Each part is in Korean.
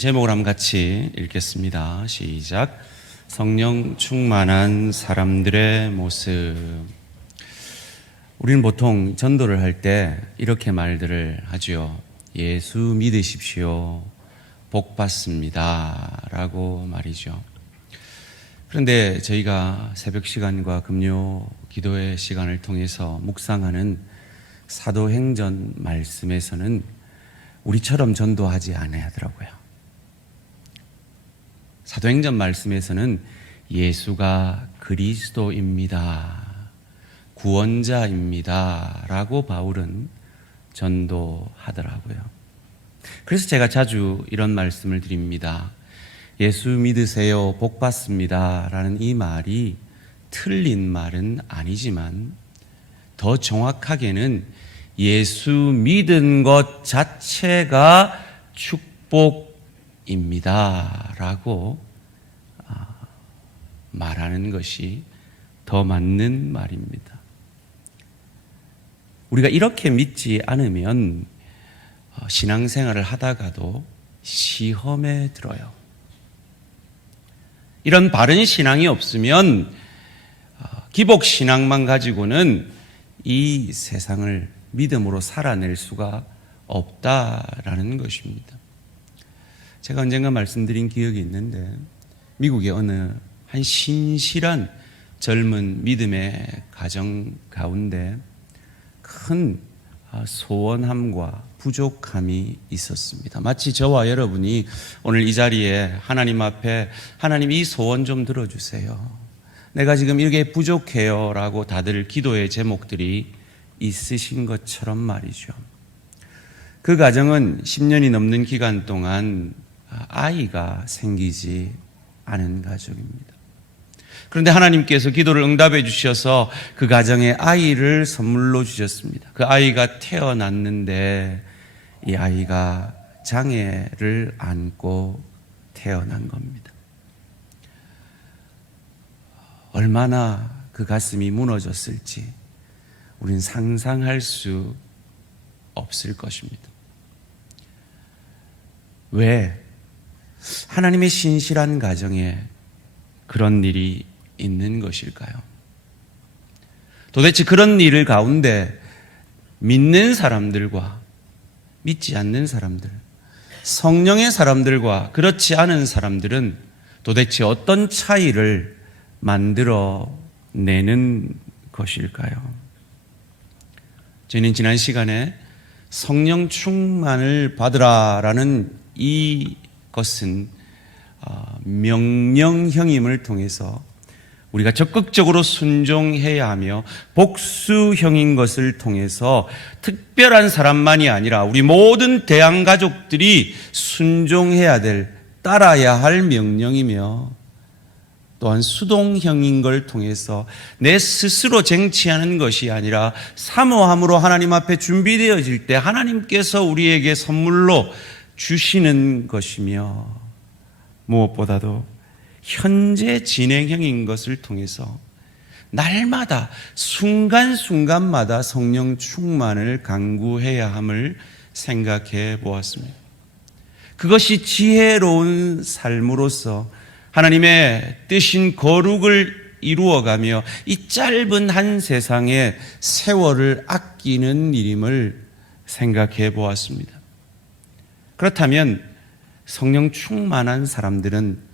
제목을 한번 같이 읽겠습니다. 시작. 성령 충만한 사람들의 모습. 우리는 보통 전도를 할 때 이렇게 말들을 하죠. 예수 믿으십시오. 복 받습니다. 라고 말이죠. 그런데 저희가 새벽 시간과 금요 기도의 시간을 통해서 묵상하는 사도행전 말씀에서는 우리처럼 전도하지 않아야 하더라고요. 사도행전 말씀에서는 예수가 그리스도입니다. 구원자입니다. 라고 바울은 전도하더라고요. 그래서 제가 자주 이런 말씀을 드립니다. 예수 믿으세요. 복 받습니다. 라는 이 말이 틀린 말은 아니지만 더 정확하게는 예수 믿은 것 자체가 축복입니다. 라고 말하는 것이 더 맞는 말입니다. 우리가 이렇게 믿지 않으면 신앙생활을 하다가도 시험에 들어요. 이런 바른 신앙이 없으면 기복신앙만 가지고는 이 세상을 믿음으로 살아낼 수가 없다라는 것입니다. 제가 언젠가 말씀드린 기억이 있는데 미국의 어느 한 신실한 젊은 믿음의 가정 가운데 큰 소원함과 부족함이 있었습니다. 마치 저와 여러분이 오늘 이 자리에 하나님 앞에 하나님 이 소원 좀 들어주세요. 내가 지금 이게 부족해요 라고 다들 기도의 제목들이 있으신 것처럼 말이죠. 그 가정은 10년이 넘는 기간 동안 아이가 생기지 않은 가정입니다. 그런데 하나님께서 기도를 응답해 주셔서 그 가정에 아이를 선물로 주셨습니다. 그 아이가 태어났는데 이 아이가 장애를 안고 태어난 겁니다. 얼마나 그 가슴이 무너졌을지 우린 상상할 수 없을 것입니다. 왜 하나님의 신실한 가정에 그런 일이 있는 것일까요? 도대체 그런 일 가운데 믿는 사람들과 믿지 않는 사람들, 성령의 사람들과 그렇지 않은 사람들은 도대체 어떤 차이를 만들어내는 것일까요? 저희는 지난 시간에 성령 충만을 받으라라는 이것은 명령형임을 통해서 우리가 적극적으로 순종해야 하며 복수형인 것을 통해서 특별한 사람만이 아니라 우리 모든 대한가족들이 순종해야 될, 따라야 할 명령이며 또한 수동형인 걸 통해서 내 스스로 쟁취하는 것이 아니라 사모함으로 하나님 앞에 준비되어질 때 하나님께서 우리에게 선물로 주시는 것이며 무엇보다도 현재 진행형인 것을 통해서 날마다 순간순간마다 성령 충만을 간구해야 함을 생각해 보았습니다. 그것이 지혜로운 삶으로서 하나님의 뜻인 거룩을 이루어가며 이 짧은 한 세상의 세월을 아끼는 일임을 생각해 보았습니다. 그렇다면 성령 충만한 사람들은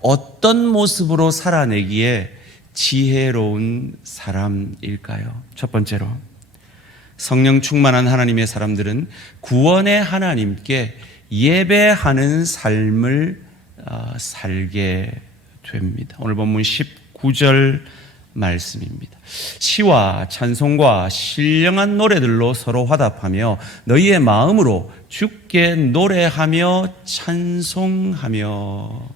어떤 모습으로 살아내기에 지혜로운 사람일까요? 첫 번째로, 성령 충만한 하나님의 사람들은 구원의 하나님께 예배하는 삶을 살게 됩니다. 오늘 본문 19절 말씀입니다. 시와 찬송과 신령한 노래들로 서로 화답하며 너희의 마음으로 주께 노래하며 찬송하며.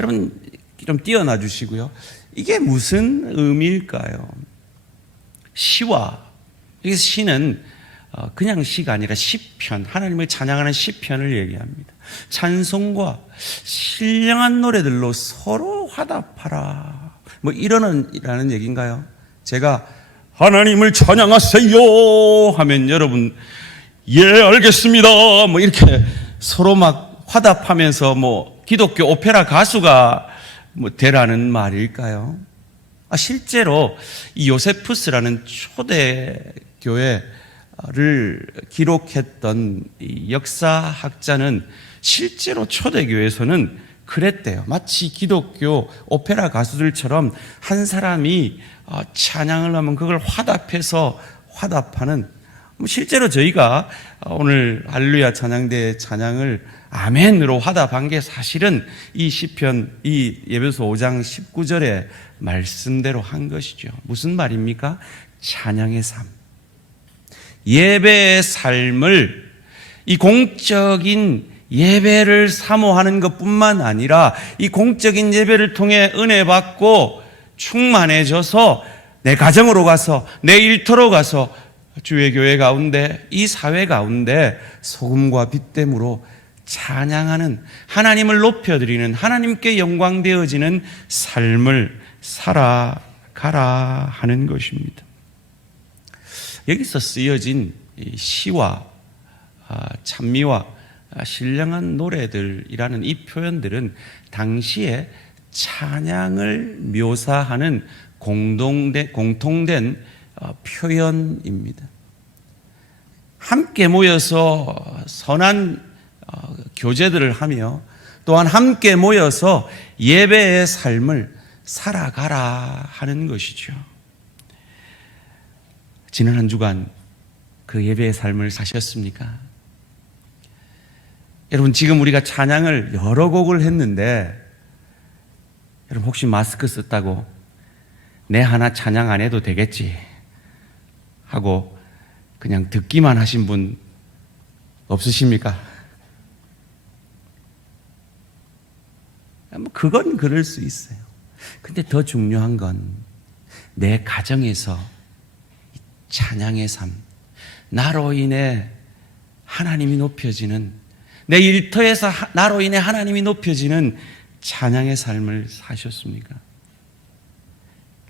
여러분 좀 띄어놔 주시고요. 이게 무슨 의미일까요? 시와, 여기서 시는 그냥 시가 아니라 시편, 하나님을 찬양하는 시편을 얘기합니다. 찬송과 신령한 노래들로 서로 화답하라. 뭐 이라는 얘기인가요? 제가 하나님을 찬양하세요 하면 여러분 예 알겠습니다 뭐 이렇게 서로 막 화답하면서 기독교 오페라 가수가 되라는 말일까요? 실제로 이 요세푸스라는 초대 교회를 기록했던 이 역사학자는 실제로 초대교회에서는 그랬대요. 마치 기독교 오페라 가수들처럼 한 사람이 찬양을 하면 그걸 화답해서 화답하는, 실제로 저희가 오늘 할렐루야 찬양대 찬양을 아멘으로 화답한 게 사실은 이 시편, 이 예배소 5장 19절의 말씀대로 한 것이죠. 무슨 말입니까? 찬양의 삶, 예배의 삶을, 이 공적인 예배를 사모하는 것뿐만 아니라 이 공적인 예배를 통해 은혜 받고 충만해져서 내 가정으로 가서, 내 일터로 가서 주의 교회 가운데, 이 사회 가운데 소금과 빛됨으로 찬양하는, 하나님을 높여드리는, 하나님께 영광되어지는 삶을 살아가라 하는 것입니다. 여기서 쓰여진 시와 찬미와 신령한 노래들이라는 이 표현들은 당시에 찬양을 묘사하는 공통된 표현입니다. 함께 모여서 선한 교제들을 하며 또한 함께 모여서 예배의 삶을 살아가라 하는 것이죠. 지난 한 주간 그 예배의 삶을 사셨습니까? 여러분, 지금 우리가 찬양을 여러 곡을 했는데, 여러분 혹시 마스크 썼다고 내 하나 찬양 안 해도 되겠지 하고 그냥 듣기만 하신 분 없으십니까? 그건 그럴 수 있어요. 근데 더 중요한 건 내 가정에서 찬양의 삶, 나로 인해 하나님이 높여지는, 내 일터에서 나로 인해 하나님이 높여지는 찬양의 삶을 사셨습니까?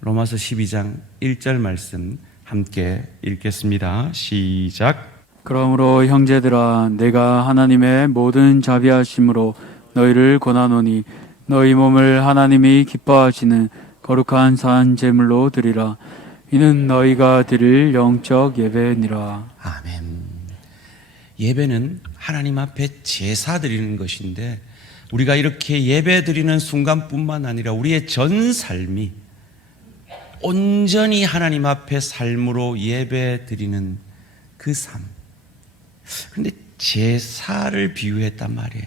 로마서 12장 1절 말씀 함께 읽겠습니다. 시작. 그러므로 형제들아, 내가 하나님의 모든 자비하심으로 너희를 권하노니 너희 몸을 하나님이 기뻐하시는 거룩한 산 제물로 드리라. 이는 너희가 드릴 영적 예배니라. 아멘. 예배는 하나님 앞에 제사 드리는 것인데, 우리가 이렇게 예배 드리는 순간뿐만 아니라 우리의 전 삶이 온전히 하나님 앞에 삶으로 예배 드리는 그 삶. 그런데 제사를 비유했단 말이에요.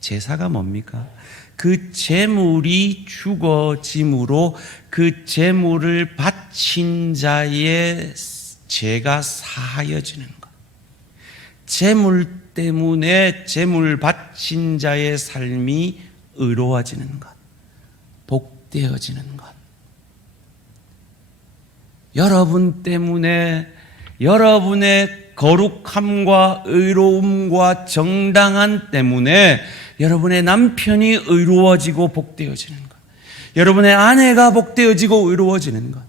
제사가 뭡니까? 그 제물이 죽어짐으로 그 제물을 바친 자의 죄가 사하여지는 것. 제물 때문에 제물 바친 자의 삶이 의로워지는 것, 복되어지는 것. 여러분 때문에 여러분의 거룩함과 의로움과 정당함 때문에 여러분의 남편이 의로워지고 복되어지는 것, 여러분의 아내가 복되어지고 의로워지는 것,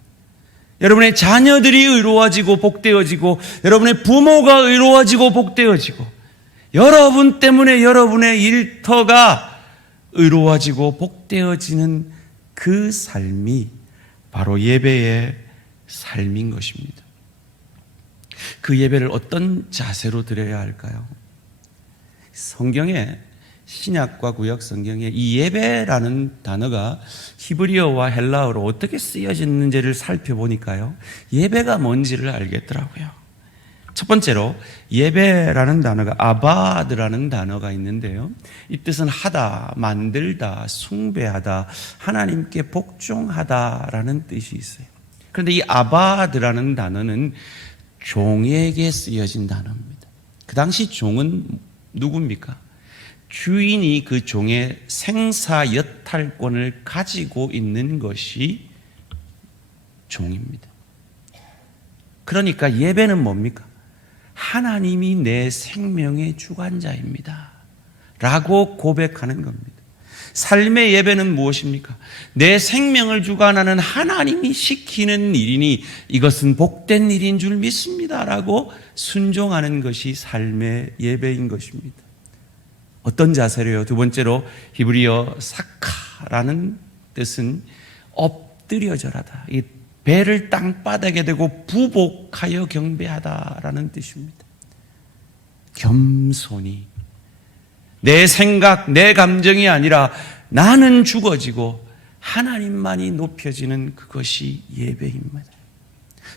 여러분의 자녀들이 의로워지고 복되어지고 여러분의 부모가 의로워지고 복되어지고 여러분 때문에 여러분의 일터가 의로워지고 복되어지는 그 삶이 바로 예배의 삶인 것입니다. 그 예배를 어떤 자세로 드려야 할까요? 성경에, 신약과 구약 성경에 이 예배라는 단어가 히브리어와 헬라어로 어떻게 쓰여졌는지를 살펴보니까요, 예배가 뭔지를 알겠더라고요. 첫 번째로 예배라는 단어가 아바드라는 단어가 있는데요, 이 뜻은 하다, 만들다, 숭배하다, 하나님께 복종하다라는 뜻이 있어요. 그런데 이 아바드라는 단어는 종에게 쓰여진 단어입니다. 그 당시 종은 누굽니까? 주인이 그 종의 생사 여탈권을 가지고 있는 것이 종입니다. 그러니까 예배는 뭡니까? 하나님이 내 생명의 주관자입니다 라고 고백하는 겁니다. 삶의 예배는 무엇입니까? 내 생명을 주관하는 하나님이 시키는 일이니 이것은 복된 일인 줄 믿습니다 라고 순종하는 것이 삶의 예배인 것입니다. 어떤 자세로요? 두 번째로 히브리어 사카라는 뜻은 엎드려 절하다. 이 배를 땅바닥에 대고 부복하여 경배하다라는 뜻입니다. 겸손히 내 생각, 내 감정이 아니라 나는 죽어지고 하나님만이 높여지는 그것이 예배입니다.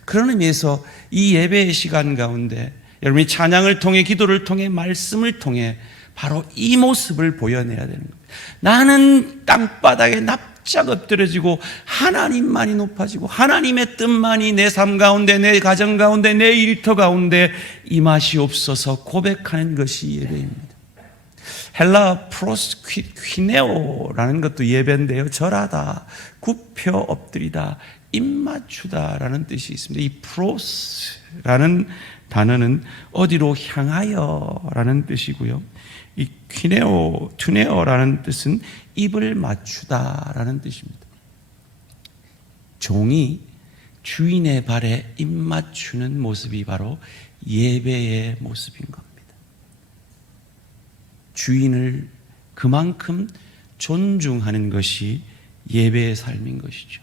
그런 의미에서 이 예배의 시간 가운데 여러분이 찬양을 통해, 기도를 통해, 말씀을 통해 바로 이 모습을 보여내야 되는 겁니다. 나는 땅바닥에 납작 엎드려지고 하나님만이 높아지고 하나님의 뜻만이 내 삶 가운데, 내 가정 가운데, 내 일터 가운데 임하시옵소서 고백하는 것이 예배입니다. 헬라 프로스 퀴네오라는 것도 예배인데요. 절하다, 굽혀 엎드리다, 입맞추다라는 뜻이 있습니다. 이 프로스라는 단어는 어디로 향하여라는 뜻이고요. 이 투네오라는 뜻은 입을 맞추다라는 뜻입니다. 종이 주인의 발에 입 맞추는 모습이 바로 예배의 모습인 겁니다. 주인을 그만큼 존중하는 것이 예배의 삶인 것이죠.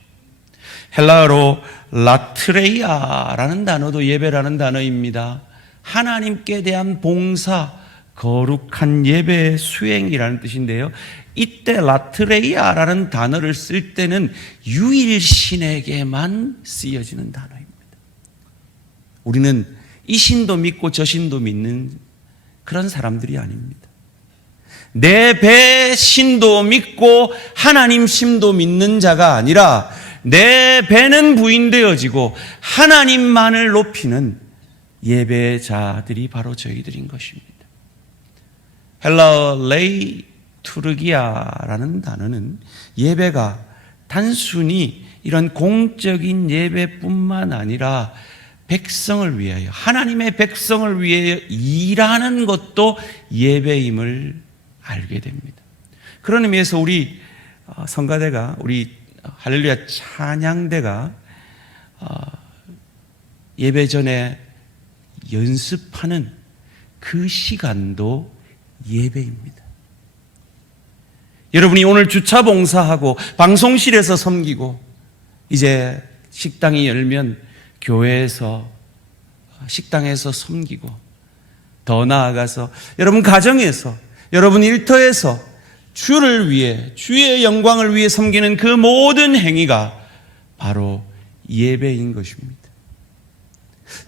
헬라어로 라트레이아라는 단어도 예배라는 단어입니다. 하나님께 대한 봉사, 거룩한 예배의 수행이라는 뜻인데요. 이때 라트레이아라는 단어를 쓸 때는 유일신에게만 쓰여지는 단어입니다. 우리는 이 신도 믿고 저 신도 믿는 그런 사람들이 아닙니다. 내 배 신도 믿고 하나님 신도 믿는 자가 아니라 내 배는 부인되어지고 하나님만을 높이는 예배자들이 바로 저희들인 것입니다. 헬라어 레이투르기아라는 단어는 예배가 단순히 이런 공적인 예배뿐만 아니라 백성을 위하여, 하나님의 백성을 위하여 일하는 것도 예배임을 알게 됩니다. 그런 의미에서 우리 성가대가, 우리 할렐루야 찬양대가 예배 전에 연습하는 그 시간도 예배입니다. 여러분이 오늘 주차 봉사하고 방송실에서 섬기고 이제 식당이 열면 교회에서, 식당에서 섬기고, 더 나아가서 여러분 가정에서, 여러분 일터에서 주를 위해, 주의 영광을 위해 섬기는 그 모든 행위가 바로 예배인 것입니다.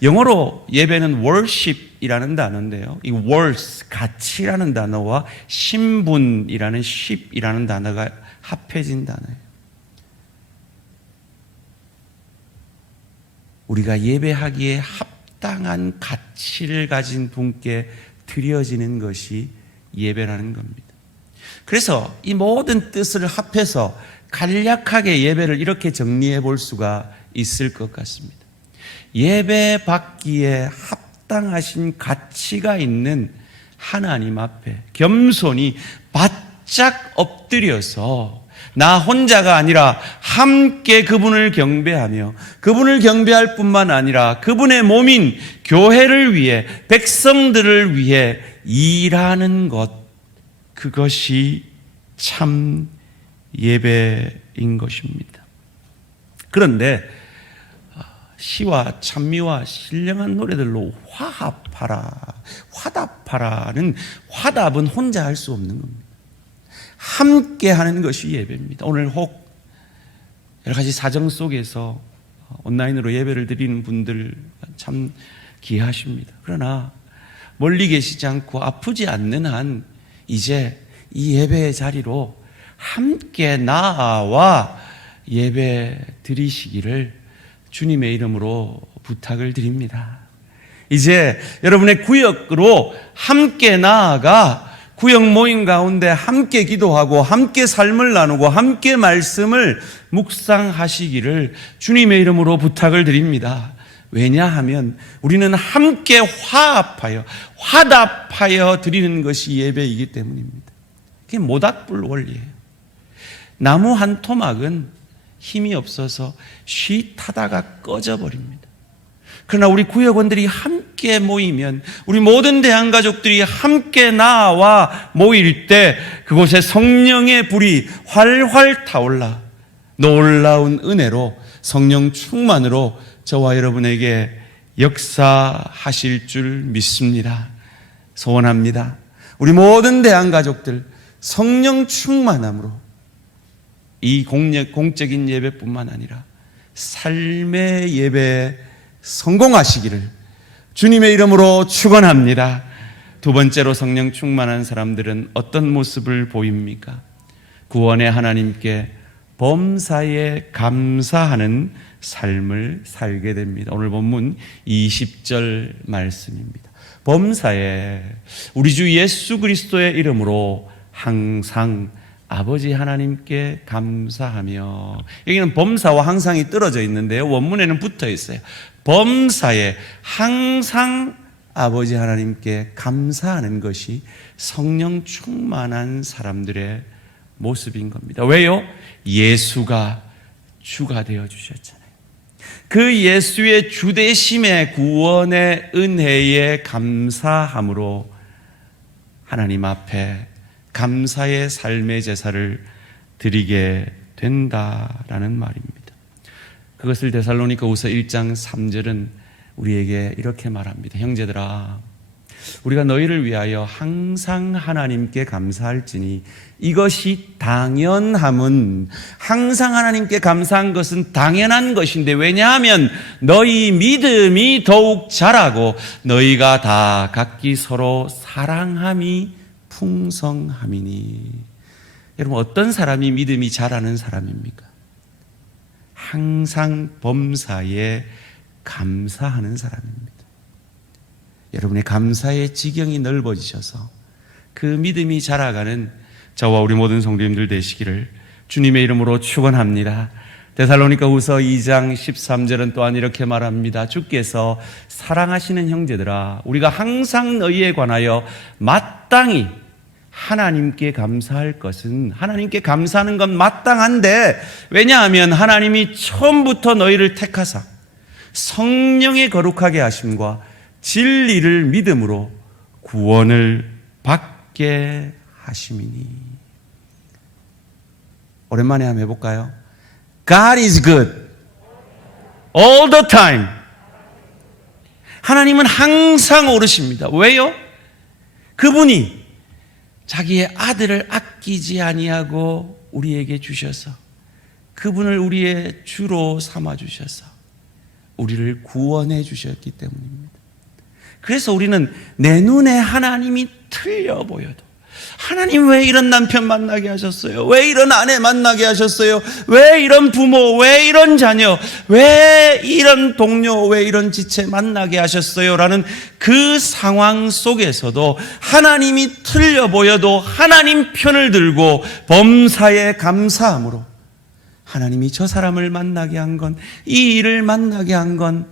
영어로 예배는 worship이라는 단어인데요. 이 worth, 가치라는 단어와 신분이라는 ship이라는 단어가 합해진 단어예요. 우리가 예배하기에 합당한 가치를 가진 분께 드려지는 것이 예배라는 겁니다. 그래서 이 모든 뜻을 합해서 간략하게 예배를 이렇게 정리해 볼 수가 있을 것 같습니다. 예배 받기에 합당하신 가치가 있는 하나님 앞에 겸손히 바짝 엎드려서 나 혼자가 아니라 함께 그분을 경배하며 그분을 경배할 뿐만 아니라 그분의 몸인 교회를 위해, 백성들을 위해 일하는 것, 그것이 참 예배인 것입니다. 그런데 시와 찬미와 신령한 노래들로 화답하라는 화답은 혼자 할 수 없는 겁니다. 함께 하는 것이 예배입니다. 오늘 혹 여러 가지 사정 속에서 온라인으로 예배를 드리는 분들 참 귀하십니다. 그러나 멀리 계시지 않고 아프지 않는 한 이제 이 예배의 자리로 함께 나아와 예배 드리시기를 주님의 이름으로 부탁을 드립니다. 이제 여러분의 구역으로 함께 나아가 구역 모임 가운데 함께 기도하고 함께 삶을 나누고 함께 말씀을 묵상하시기를 주님의 이름으로 부탁을 드립니다. 왜냐하면 우리는 함께 화답하여 드리는 것이 예배이기 때문입니다. 그게 모닥불 원리예요. 나무 한 토막은 힘이 없어서 쉬타다가 꺼져버립니다. 그러나 우리 구역원들이 함께 함께 모이면, 우리 모든 대한가족들이 함께 나와 모일 때 그곳에 성령의 불이 활활 타올라 놀라운 은혜로 성령 충만으로 저와 여러분에게 역사하실 줄 믿습니다. 소원합니다. 우리 모든 대한가족들 성령 충만함으로 이 공적인 예배뿐만 아니라 삶의 예배에 성공하시기를 주님의 이름으로 축원합니다. 두 번째로 성령 충만한 사람들은 어떤 모습을 보입니까? 구원의 하나님께 범사에 감사하는 삶을 살게 됩니다. 오늘 본문 20절 말씀입니다. 범사에 우리 주 예수 그리스도의 이름으로 항상 아버지 하나님께 감사하며, 여기는 범사와 항상이 떨어져 있는데요, 원문에는 붙어 있어요. 범사에 항상 아버지 하나님께 감사하는 것이 성령 충만한 사람들의 모습인 겁니다. 왜요? 예수가 주가 되어 주셨잖아요. 그 예수의 주되심의 구원의 은혜에 감사함으로 하나님 앞에 감사의 삶의 제사를 드리게 된다라는 말입니다. 그것을 데살로니가후서 1장 3절은 우리에게 이렇게 말합니다. 형제들아, 우리가 너희를 위하여 항상 하나님께 감사할지니 이것이 당연함은, 항상 하나님께 감사한 것은 당연한 것인데, 왜냐하면 너희 믿음이 더욱 자라고 너희가 다 각기 서로 사랑함이 풍성함이니. 여러분, 어떤 사람이 믿음이 자라는 사람입니까? 항상 범사에 감사하는 사람입니다. 여러분의 감사의 지경이 넓어지셔서 그 믿음이 자라가는 저와 우리 모든 성도님들 되시기를 주님의 이름으로 축원합니다. 데살로니가후서 2장 13절은 또한 이렇게 말합니다. 주께서 사랑하시는 형제들아, 우리가 항상 너희에 관하여 마땅히 하나님께 감사할 것은, 하나님께 감사하는 건 마땅한데, 왜냐하면 하나님이 처음부터 너희를 택하사 성령의 거룩하게 하심과 진리를 믿음으로 구원을 받게 하심이니. 오랜만에 한번 해볼까요? God is good all the time. 하나님은 항상 옳으십니다. 왜요? 그분이 자기의 아들을 아끼지 아니하고 우리에게 주셔서, 그분을 우리의 주로 삼아 주셔서 우리를 구원해 주셨기 때문입니다. 그래서 우리는 내 눈에 하나님이 틀려 보여도, 하나님 왜 이런 남편 만나게 하셨어요? 왜 이런 아내 만나게 하셨어요? 왜 이런 부모, 왜 이런 자녀, 왜 이런 동료, 왜 이런 지체 만나게 하셨어요? 라는 그 상황 속에서도 하나님이 틀려 보여도 하나님 편을 들고 범사에 감사함으로, 하나님이 저 사람을 만나게 한 건, 이 일을 만나게 한 건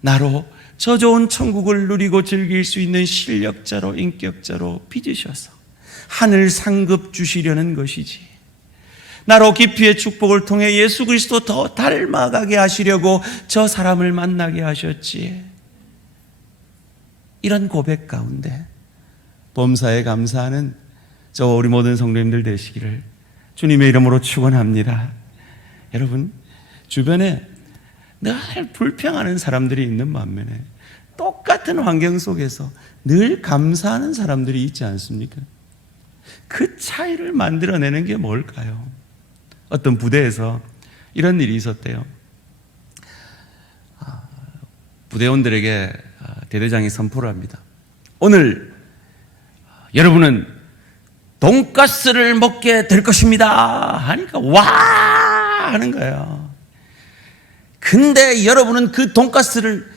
나로 저 좋은 천국을 누리고 즐길 수 있는 실력자로, 인격자로 빚으셔서 하늘 상급 주시려는 것이지, 나로 깊이의 축복을 통해 예수 그리스도 더 닮아가게 하시려고 저 사람을 만나게 하셨지. 이런 고백 가운데 범사에 감사하는 저 우리 모든 성도님들 되시기를 주님의 이름으로 축원합니다. 여러분, 주변에 늘 불평하는 사람들이 있는 반면에 똑같은 환경 속에서 늘 감사하는 사람들이 있지 않습니까? 그 차이를 만들어내는 게 뭘까요? 어떤 부대에서 이런 일이 있었대요. 부대원들에게 대대장이 선포를 합니다. 오늘 여러분은 돈가스를 먹게 될 것입니다 하니까 와 하는 거예요. 근데 여러분은 그 돈가스를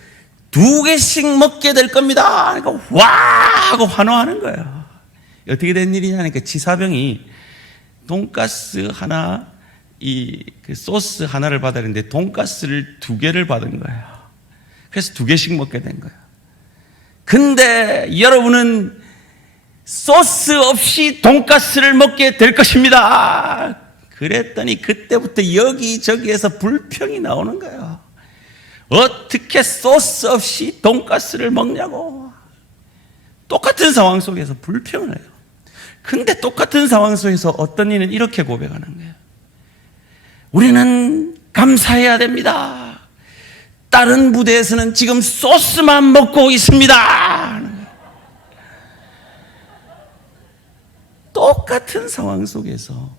2개씩 먹게 될 겁니다 하니까 와 하고 환호하는 거예요. 어떻게 된 일이냐 하니까 치사병이 돈가스 하나, 그 소스 하나를 받아야 되는데 돈가스를 2개를 받은 거예요. 그래서 2개씩 먹게 된 거예요. 근데 여러분은 소스 없이 돈가스를 먹게 될 것입니다. 그랬더니 그때부터 여기저기에서 불평이 나오는 거예요. 어떻게 소스 없이 돈가스를 먹냐고. 똑같은 상황 속에서 불평을 해요. 근데 똑같은 상황 속에서 어떤 이는 이렇게 고백하는 거예요. 우리는 감사해야 됩니다. 다른 부대에서는 지금 소스만 먹고 있습니다. 똑같은 상황 속에서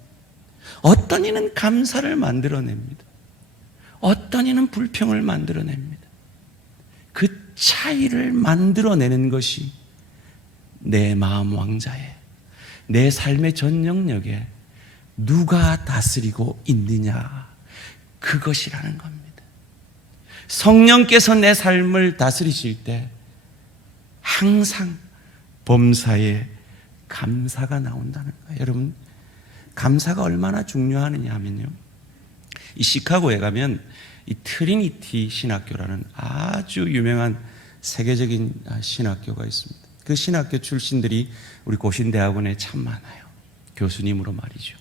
어떤 이는 감사를 만들어냅니다. 어떤 이는 불평을 만들어냅니다. 그 차이를 만들어내는 것이 내 마음 왕자에, 내 삶의 전 영역에 누가 다스리고 있느냐, 그것이라는 겁니다. 성령께서 내 삶을 다스리실 때 항상 범사에 감사가 나온다는 거예요. 여러분, 감사가 얼마나 중요하느냐 하면요, 이 시카고에 가면 이 트리니티 신학교라는 아주 유명한 세계적인 신학교가 있습니다. 그 신학교 출신들이 우리 고신대학원에 참 많아요. 교수님으로 말이죠.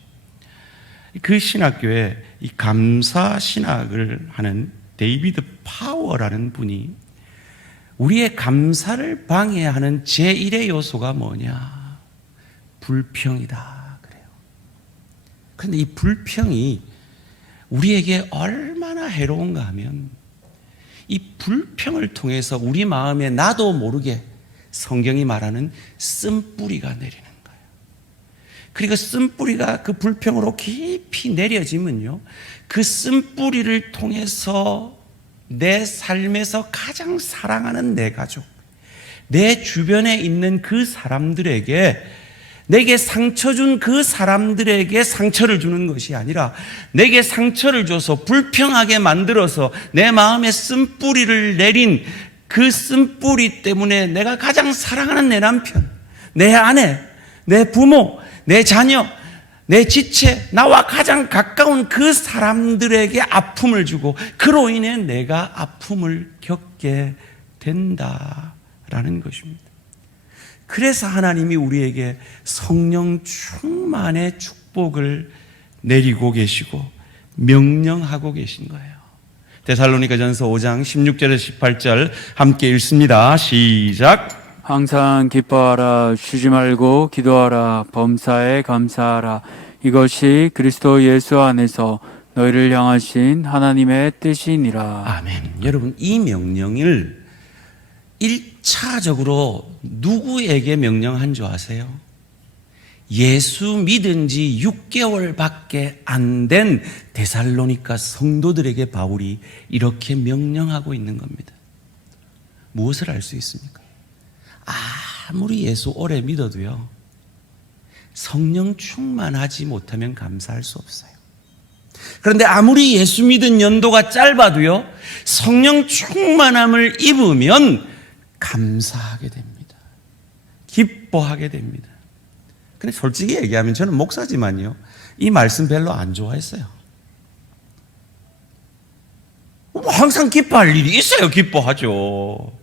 그 신학교에 이 감사 신학을 하는 데이비드 파워라는 분이 우리의 감사를 방해하는 제1의 요소가 뭐냐? 불평이다 그래요. 그런데 이 불평이 우리에게 얼마나 해로운가 하면 이 불평을 통해서 우리 마음에 나도 모르게 성경이 말하는 쓴뿌리가 내리는 거예요. 그리고 쓴뿌리가 그 불평으로 깊이 내려지면요, 그 쓴뿌리를 통해서 내 삶에서 가장 사랑하는 내 가족, 내 주변에 있는 그 사람들에게, 내게 상처 준 그 사람들에게 상처를 주는 것이 아니라 내게 상처를 줘서 불평하게 만들어서 내 마음에 쓴뿌리를 내린 그 쓴뿌리 때문에 내가 가장 사랑하는 내 남편, 내 아내, 내 부모, 내 자녀, 내 지체, 나와 가장 가까운 그 사람들에게 아픔을 주고 그로 인해 내가 아픔을 겪게 된다라는 것입니다. 그래서 하나님이 우리에게 성령 충만의 축복을 내리고 계시고 명령하고 계신 거예요. 데살로니가전서 5장 16절에서 18절 함께 읽습니다. 시작. 항상 기뻐하라, 쉬지 말고 기도하라, 범사에 감사하라. 이것이 그리스도 예수 안에서 너희를 향하신 하나님의 뜻이니라. 아멘. 여러분, 이 명령을 1차적으로 누구에게 명령한 줄 아세요? 예수 믿은 지 6개월밖에 안 된 데살로니가 성도들에게 바울이 이렇게 명령하고 있는 겁니다. 무엇을 알 수 있습니까? 아무리 예수 오래 믿어도요, 성령 충만하지 못하면 감사할 수 없어요. 그런데 아무리 예수 믿은 연도가 짧아도요, 성령 충만함을 입으면 감사하게 됩니다. 기뻐하게 됩니다. 근데 솔직히 얘기하면 저는 목사지만요, 이 말씀 별로 안 좋아했어요. 뭐 항상 기뻐할 일이 있어요. 기뻐하죠.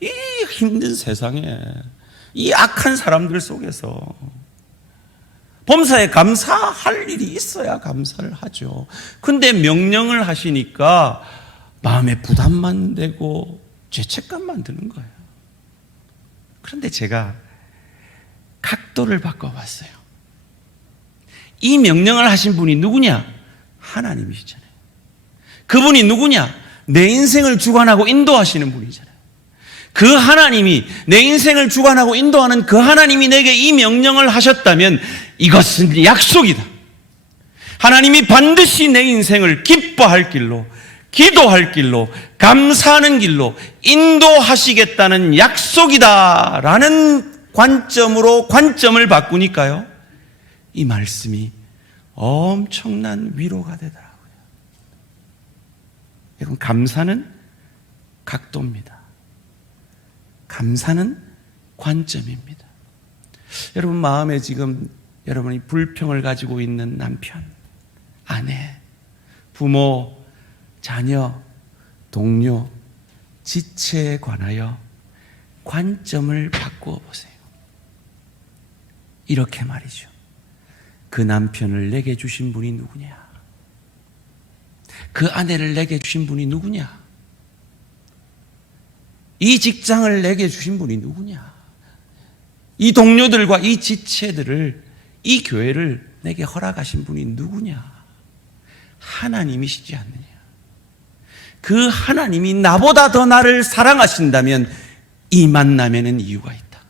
이 힘든 세상에, 이 악한 사람들 속에서 범사에 감사할 일이 있어야 감사를 하죠. 근데 명령을 하시니까 마음에 부담만 되고 죄책감만 드는 거예요. 그런데 제가 각도를 바꿔봤어요. 이 명령을 하신 분이 누구냐? 하나님이시잖아요. 그분이 누구냐? 내 인생을 주관하고 인도하시는 분이잖아요. 그 하나님이, 내 인생을 주관하고 인도하는 그 하나님이 내게 이 명령을 하셨다면 이것은 약속이다. 하나님이 반드시 내 인생을 기뻐할 길로, 기도할 길로, 감사하는 길로 인도하시겠다는 약속이다라는 관점으로 관점을 바꾸니까요, 이 말씀이 엄청난 위로가 되더라고요. 여러분, 감사는 각도입니다. 감사는 관점입니다. 여러분 마음에 지금 여러분이 불평을 가지고 있는 남편, 아내, 부모, 자녀, 동료, 지체에 관하여 관점을 바꾸어 보세요. 이렇게 말이죠. 그 남편을 내게 주신 분이 누구냐? 그 아내를 내게 주신 분이 누구냐? 이 직장을 내게 주신 분이 누구냐? 이 동료들과 이 지체들을, 이 교회를 내게 허락하신 분이 누구냐? 하나님이시지 않느냐? 그 하나님이 나보다 더 나를 사랑하신다면 이 만남에는 이유가 있다.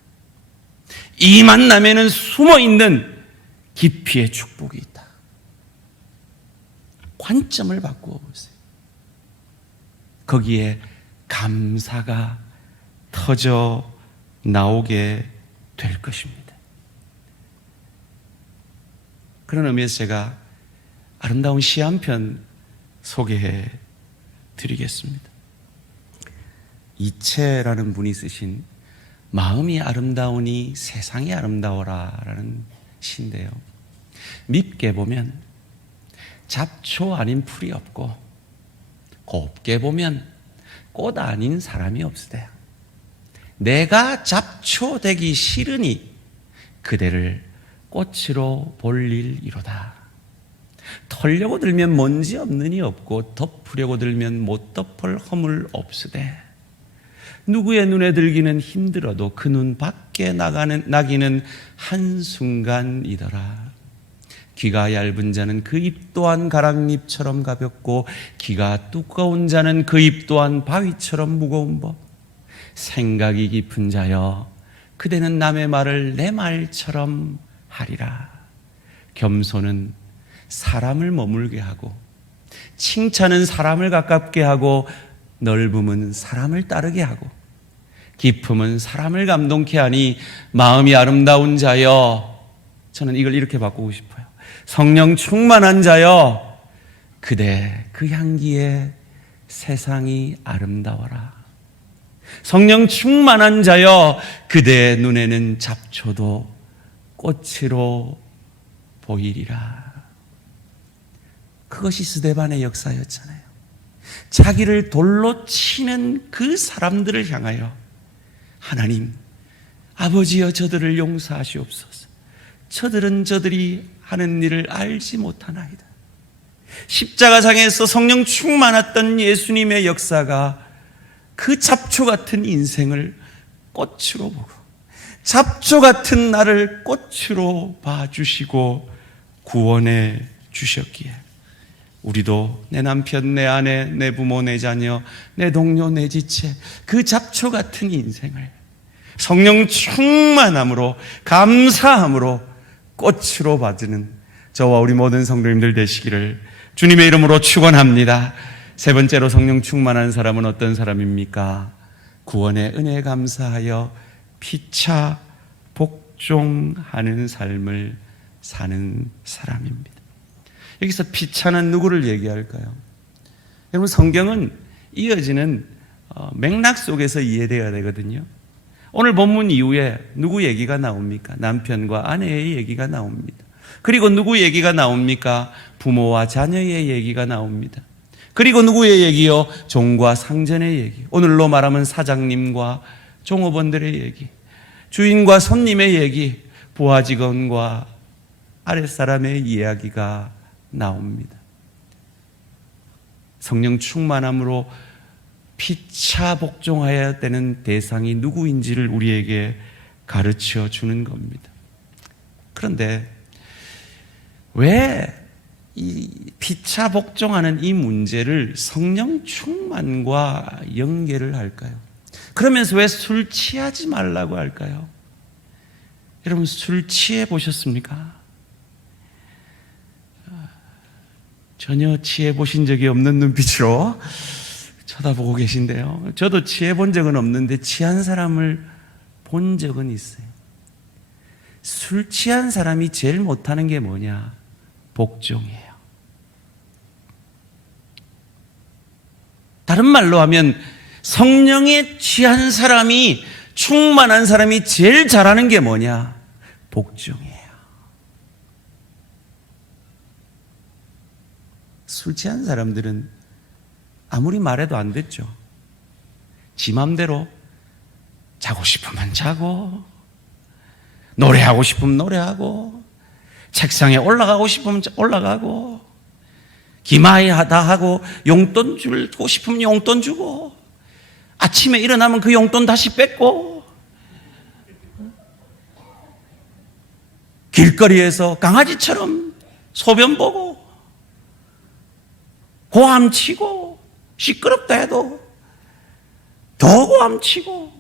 이 만남에는 숨어있는 깊이의 축복이 있다. 관점을 바꾸어 보세요. 거기에 감사가 터져 나오게 될 것입니다. 그런 의미에서 제가 아름다운 시 한 편 소개해 드리겠습니다. 이채라는 분이 쓰신 마음이 아름다우니 세상이 아름다워라 라는 시인데요, 밉게 보면 잡초 아닌 풀이 없고 곱게 보면 꽃 아닌 사람이 없으되 내가 잡초 되기 싫으니 그대를 꽃으로 볼일 이로다. 털려고 들면 먼지 없느니 없고 덮으려고 들면 못 덮을 허물 없으되 누구의 눈에 들기는 힘들어도 그 눈 밖에 나기는 한순간이더라. 귀가 얇은 자는 그 입 또한 가랑잎처럼 가볍고 귀가 두꺼운 자는 그 입 또한 바위처럼 무거운 법. 생각이 깊은 자여 그대는 남의 말을 내 말처럼 하리라. 겸손은 사람을 머물게 하고 칭찬은 사람을 가깝게 하고 넓음은 사람을 따르게 하고 깊음은 사람을 감동케 하니 마음이 아름다운 자여, 저는 이걸 이렇게 바꾸고 싶어요. 성령 충만한 자여 그대 그 향기에 세상이 아름다워라. 성령 충만한 자여 그대의 눈에는 잡초도 꽃으로 보이리라. 그것이 스데반의 역사였잖아요. 자기를 돌로 치는 그 사람들을 향하여 하나님, 아버지여 저들을 용서하시옵소서. 저들은 저들이 하는 일을 알지 못하나이다. 십자가상에서 성령 충만했던 예수님의 역사가 그 잡초 같은 인생을 꽃으로 보고 잡초 같은 나를 꽃으로 봐주시고 구원해 주셨기에 우리도 내 남편, 내 아내, 내 부모, 내 자녀, 내 동료, 내 지체 그 잡초 같은 인생을 성령 충만함으로 감사함으로 꽃으로 받는 저와 우리 모든 성도님들 되시기를 주님의 이름으로 축원합니다. 세 번째로 성령 충만한 사람은 어떤 사람입니까? 구원의 은혜에 감사하여 피차 복종하는 삶을 사는 사람입니다. 여기서 피차는 누구를 얘기할까요? 여러분, 성경은 이어지는 맥락 속에서 이해되어야 되거든요. 오늘 본문 이후에 누구 얘기가 나옵니까? 남편과 아내의 얘기가 나옵니다. 그리고 누구 얘기가 나옵니까? 부모와 자녀의 얘기가 나옵니다. 그리고 누구의 얘기요? 종과 상전의 얘기. 오늘로 말하면 사장님과 종업원들의 얘기, 주인과 손님의 얘기, 부하 직원과 아랫사람의 이야기가 나옵니다. 성령 충만함으로 피차 복종하여야 되는 대상이 누구인지를 우리에게 가르쳐 주는 겁니다. 그런데 왜 이 피차 복종하는 이 문제를 성령 충만과 연계를 할까요? 그러면서 왜 술 취하지 말라고 할까요? 여러분, 술 취해 보셨습니까? 전혀 취해 보신 적이 없는 눈빛으로 쳐다보고 계신데요. 저도 취해 본 적은 없는데 취한 사람을 본 적은 있어요. 술 취한 사람이 제일 못하는 게 뭐냐? 복종이에요. 다른 말로 하면 성령에 취한 사람이, 충만한 사람이 제일 잘하는 게 뭐냐? 복종이에요. 술 취한 사람들은 아무리 말해도 안 됐죠. 지 맘대로 자고 싶으면 자고, 노래하고 싶으면 노래하고, 책상에 올라가고 싶으면 올라가고, 기마이 하다 하고, 용돈 주고 싶으면 용돈 주고, 아침에 일어나면 그 용돈 다시 뺏고, 길거리에서 강아지처럼 소변 보고, 고함치고, 시끄럽다 해도 더 고함치고,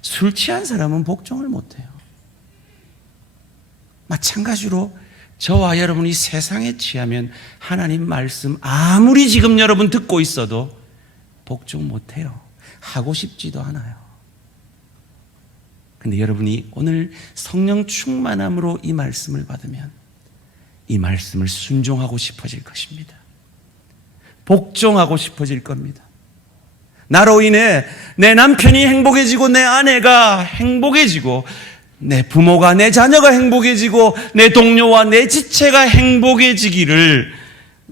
술 취한 사람은 복종을 못해요. 마찬가지로 저와 여러분이 세상에 취하면 하나님 말씀 아무리 지금 여러분 듣고 있어도 복종 못해요. 하고 싶지도 않아요. 근데 여러분이 오늘 성령 충만함으로 이 말씀을 받으면 이 말씀을 순종하고 싶어질 것입니다. 복종하고 싶어질 겁니다. 나로 인해 내 남편이 행복해지고 내 아내가 행복해지고 내 부모가, 내 자녀가 행복해지고 내 동료와 내 지체가 행복해지기를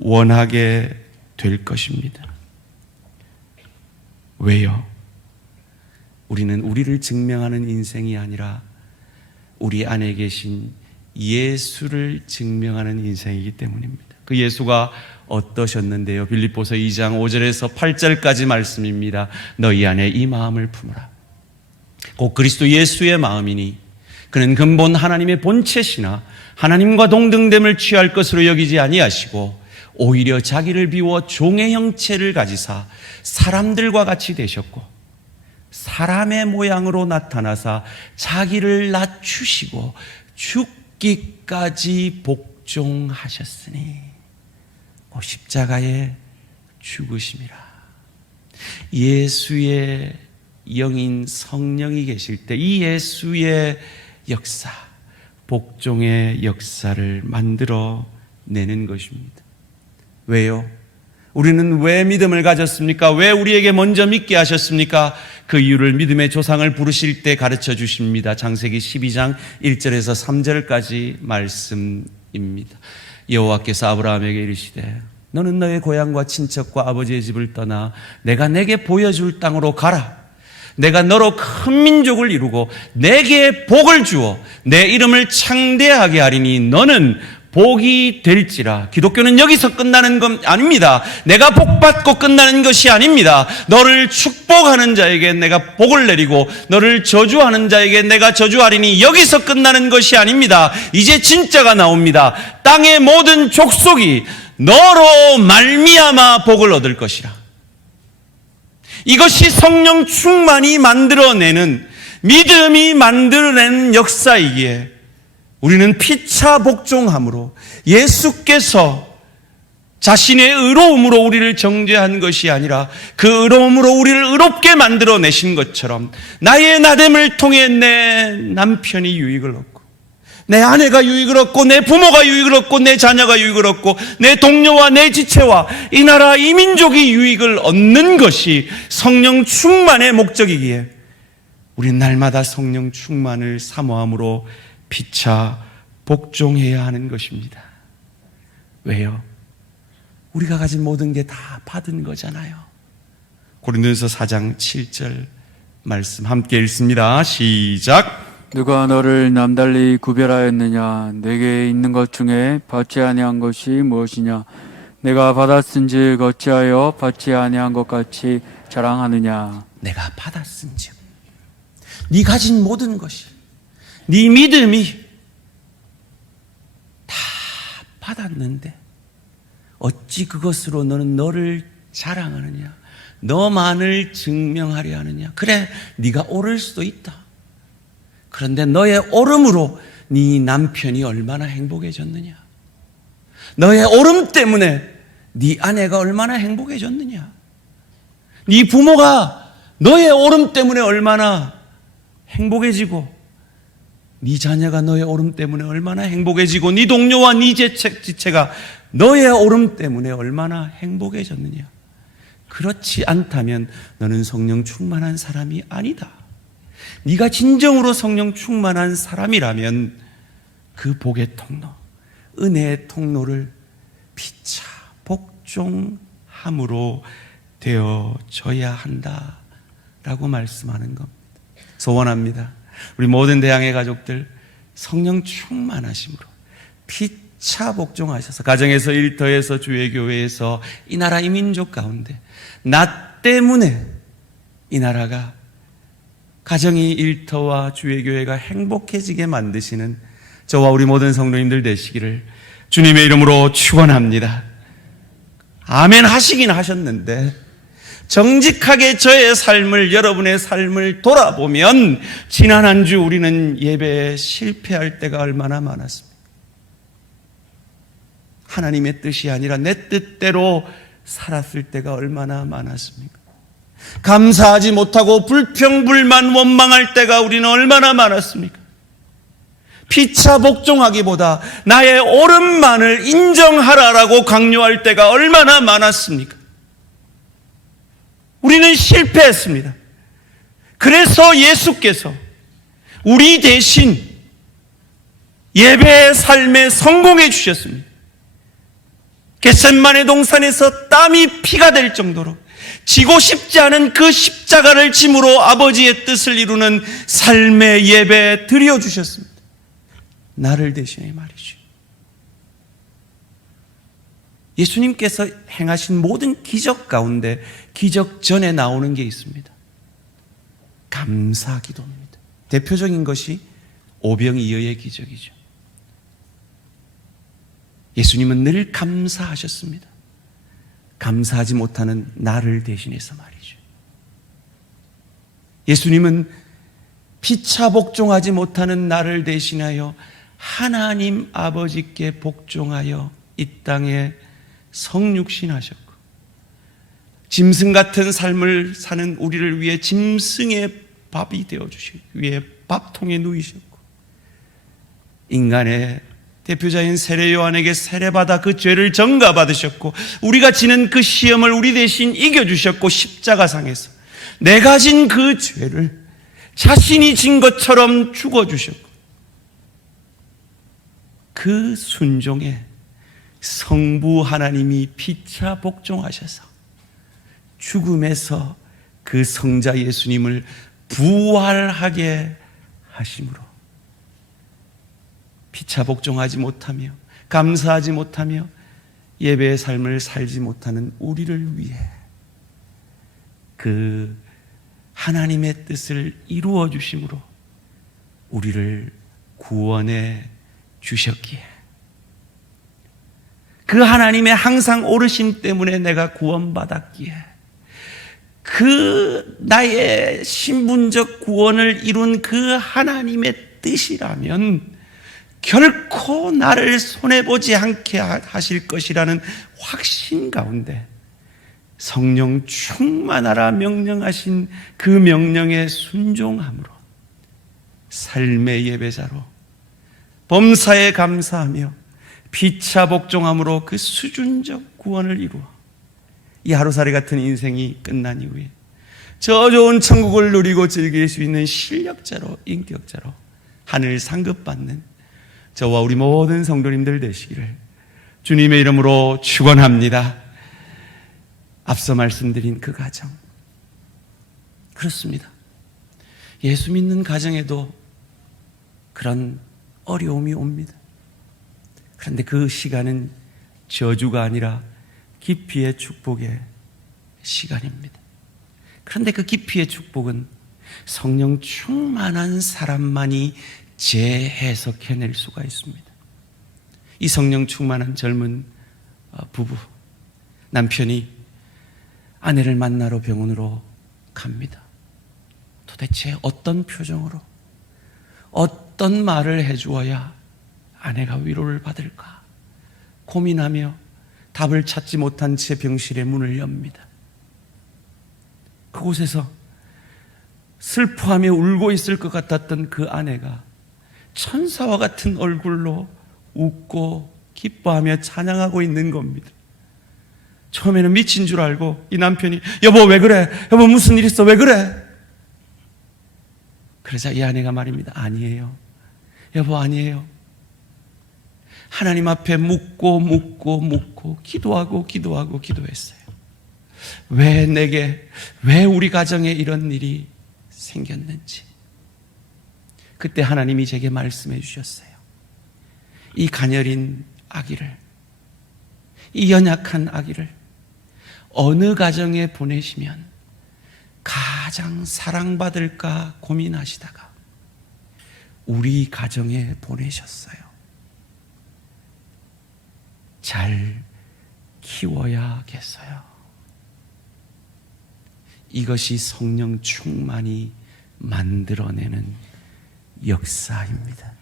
원하게 될 것입니다. 왜요? 우리는 우리를 증명하는 인생이 아니라 우리 안에 계신 예수를 증명하는 인생이기 때문입니다. 그 예수가 어떠셨는데요? 빌립보서 2장 5절에서 8절까지 말씀입니다. 너희 안에 이 마음을 품으라. 곧 그리스도 예수의 마음이니 그는 근본 하나님의 본체시나 하나님과 동등됨을 취할 것으로 여기지 아니하시고 오히려 자기를 비워 종의 형체를 가지사 사람들과 같이 되셨고 사람의 모양으로 나타나사 자기를 낮추시고 죽기까지 복종하셨으니 그 십자가에 죽으심이라. 예수의 영인 성령이 계실 때 이 예수의 역사, 복종의 역사를 만들어내는 것입니다. 왜요? 우리는 왜 믿음을 가졌습니까? 왜 우리에게 먼저 믿게 하셨습니까? 그 이유를 믿음의 조상을 부르실 때 가르쳐 주십니다. 창세기 12장 1절에서 3절까지 말씀입니다. 여호와께서 아브라함에게 이르시되 너는 너의 고향과 친척과 아버지의 집을 떠나 내가 내게 보여줄 땅으로 가라. 내가 너로 큰 민족을 이루고 내게 복을 주어 내 이름을 창대하게 하리니 너는 복이 될지라. 기독교는 여기서 끝나는 건 아닙니다. 내가 복받고 끝나는 것이 아닙니다. 너를 축복하는 자에게 내가 복을 내리고 너를 저주하는 자에게 내가 저주하리니 여기서 끝나는 것이 아닙니다. 이제 진짜가 나옵니다. 땅의 모든 족속이 너로 말미암아 복을 얻을 것이라. 이것이 성령 충만이 만들어내는, 믿음이 만들어내는 역사이기에 우리는 피차 복종함으로 예수께서 자신의 의로움으로 우리를 정죄한 것이 아니라 그 의로움으로 우리를 의롭게 만들어내신 것처럼 나의 나됨을 통해 내 남편이 유익을 얻고 내 아내가 유익을 얻고 내 부모가 유익을 얻고 내 자녀가 유익을 얻고 내 동료와 내 지체와 이 나라 이 민족이 유익을 얻는 것이 성령 충만의 목적이기에 우리는 날마다 성령 충만을 사모함으로 피차 복종해야 하는 것입니다. 왜요? 우리가 가진 모든 게 다 받은 거잖아요. 고린도전서 4장 7절 말씀 함께 읽습니다. 시작. 누가 너를 남달리 구별하였느냐? 내게 있는 것 중에 받지 아니한 것이 무엇이냐? 내가 받았은즉 어찌하여 받지 아니한 것 같이 자랑하느냐? 내가 받았은즉 네 가진 모든 것이, 네 믿음이 다 받았는데 어찌 그것으로 너는 너를 자랑하느냐? 너만을 증명하려 하느냐? 그래, 네가 옳을 수도 있다. 그런데 너의 옳음으로 네 남편이 얼마나 행복해졌느냐? 너의 옳음 때문에 네 아내가 얼마나 행복해졌느냐? 네 부모가 너의 옳음 때문에 얼마나 행복해지고 네 자녀가 너의 옳음 때문에 얼마나 행복해지고 네 동료와 네 지체가 너의 옳음 때문에 얼마나 행복해졌느냐? 그렇지 않다면 너는 성령 충만한 사람이 아니다. 네가 진정으로 성령 충만한 사람이라면 그 복의 통로, 은혜의 통로를 피차 복종함으로 되어져야 한다라고 말씀하는 겁니다. 소원합니다. 우리 모든 대항해 가족들 성령 충만하심으로 피차 복종하셔서 가정에서 일터에서 주의 교회에서 이 나라 이 민족 가운데 나 때문에 이 나라가, 가정이 일터와 주의 교회가 행복해지게 만드시는 저와 우리 모든 성도님들 되시기를 주님의 이름으로 축원합니다. 아멘 하시긴 하셨는데 정직하게 저의 삶을, 여러분의 삶을 돌아보면 지난 한 주 우리는 예배에 실패할 때가 얼마나 많았습니까? 하나님의 뜻이 아니라 내 뜻대로 살았을 때가 얼마나 많았습니까? 감사하지 못하고 불평불만 원망할 때가 우리는 얼마나 많았습니까? 피차 복종하기보다 나의 옳음만을 인정하라라고 강요할 때가 얼마나 많았습니까? 우리는 실패했습니다. 그래서 예수께서 우리 대신 예배의 삶에 성공해 주셨습니다. 겟셋마네 동산에서 땀이 피가 될 정도로 지고 싶지 않은 그 십자가를 짐으로 아버지의 뜻을 이루는 삶의 예배에 드려주셨습니다. 나를 대신해 말이죠. 예수님께서 행하신 모든 기적 가운데 기적 전에 나오는 게 있습니다. 감사 기도입니다. 대표적인 것이 오병이어의 기적이죠. 예수님은 늘 감사하셨습니다. 감사하지 못하는 나를 대신해서 말이죠. 예수님은 피차 복종하지 못하는 나를 대신하여 하나님 아버지께 복종하여 이 땅에 성육신하셨고, 짐승 같은 삶을 사는 우리를 위해 짐승의 밥이 되어주시고 위에 밥통에 누이셨고, 인간의 대표자인 세례 요한에게 세례받아 그 죄를 전가받으셨고, 우리가 지는 그 시험을 우리 대신 이겨주셨고, 십자가상에서 내가 진 그 죄를 자신이 진 것처럼 죽어주셨고, 그 순종에 성부 하나님이 피차 복종하셔서 죽음에서 그 성자 예수님을 부활하게 하심으로 피차 복종하지 못하며 감사하지 못하며 예배의 삶을 살지 못하는 우리를 위해 그 하나님의 뜻을 이루어 주심으로 우리를 구원해 주셨기에, 그 하나님의 항상 오르심 때문에 내가 구원받았기에, 그 나의 신분적 구원을 이룬 그 하나님의 뜻이라면 결코 나를 손해보지 않게 하실 것이라는 확신 가운데 성령 충만하라 명령하신 그 명령에 순종함으로 삶의 예배자로 범사에 감사하며 피차 복종함으로 그 수준적 구원을 이루어 이 하루살이 같은 인생이 끝난 이후에 저 좋은 천국을 누리고 즐길 수 있는 실력자로, 인격자로 하늘 상급받는 저와 우리 모든 성도님들 되시기를 주님의 이름으로 축원합니다. 앞서 말씀드린 그 가정, 그렇습니다. 예수 믿는 가정에도 그런 어려움이 옵니다. 그런데 그 시간은 저주가 아니라 기피의 축복의 시간입니다. 그런데 그 기피의 축복은 성령 충만한 사람만이 재해석해낼 수가 있습니다. 이 성령 충만한 젊은 부부, 남편이 아내를 만나러 병원으로 갑니다. 도대체 어떤 표정으로, 어떤 말을 해주어야 아내가 위로를 받을까 고민하며 답을 찾지 못한 채 병실의 문을 엽니다. 그곳에서 슬퍼하며 울고 있을 것 같았던 그 아내가 천사와 같은 얼굴로 웃고 기뻐하며 찬양하고 있는 겁니다. 처음에는 미친 줄 알고 이 남편이 여보 왜 그래? 여보 무슨 일 있어? 왜 그래? 그러자 이 아내가 말입니다. 아니에요. 여보 아니에요. 하나님 앞에 묻고 기도하고 기도했어요. 왜 내게, 왜 우리 가정에 이런 일이 생겼는지. 그때 하나님이 제게 말씀해 주셨어요. 이 가녀린 아기를, 이 연약한 아기를 어느 가정에 보내시면 가장 사랑받을까 고민하시다가 우리 가정에 보내셨어요. 잘 키워야겠어요. 이것이 성령 충만이 만들어내는 역사입니다.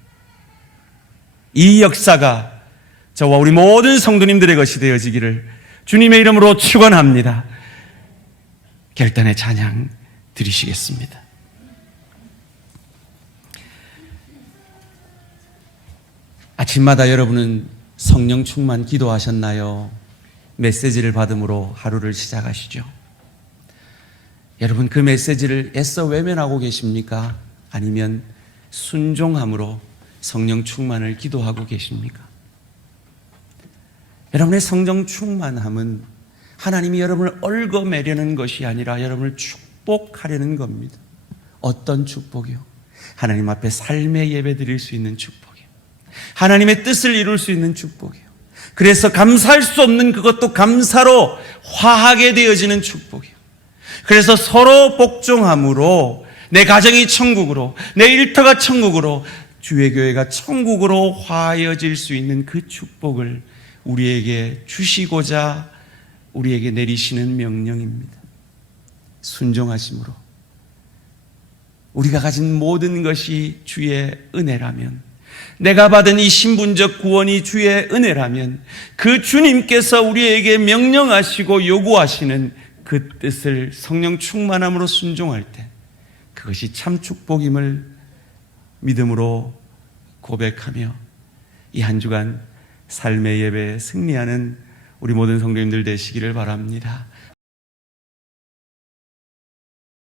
이 역사가 저와 우리 모든 성도님들의 것이 되어지기를 주님의 이름으로 축원합니다. 결단의 찬양 드리시겠습니다. 아침마다 여러분은 성령 충만 기도하셨나요? 메시지를 받음으로 하루를 시작하시죠. 여러분 그 메시지를 애써 외면하고 계십니까? 아니면 순종함으로 성령 충만을 기도하고 계십니까? 여러분의 성령 충만함은 하나님이 여러분을 얽어매려는 것이 아니라 여러분을 축복하려는 겁니다. 어떤 축복이요? 하나님 앞에 삶의 예배 드릴 수 있는 축복이요. 하나님의 뜻을 이룰 수 있는 축복이요. 그래서 감사할 수 없는 그것도 감사로 화하게 되어지는 축복이요. 그래서 서로 복종함으로 내 가정이 천국으로, 내 일터가 천국으로, 주의 교회가 천국으로 화해어질 수 있는 그 축복을 우리에게 주시고자 우리에게 내리시는 명령입니다. 순종하심으로 우리가 가진 모든 것이 주의 은혜라면, 내가 받은 이 신분적 구원이 주의 은혜라면, 그 주님께서 우리에게 명령하시고 요구하시는 그 뜻을 성령 충만함으로 순종할 때 그것이 참 축복임을 믿음으로 고백하며 이 한 주간 삶의 예배에 승리하는 우리 모든 성도님들 되시기를 바랍니다.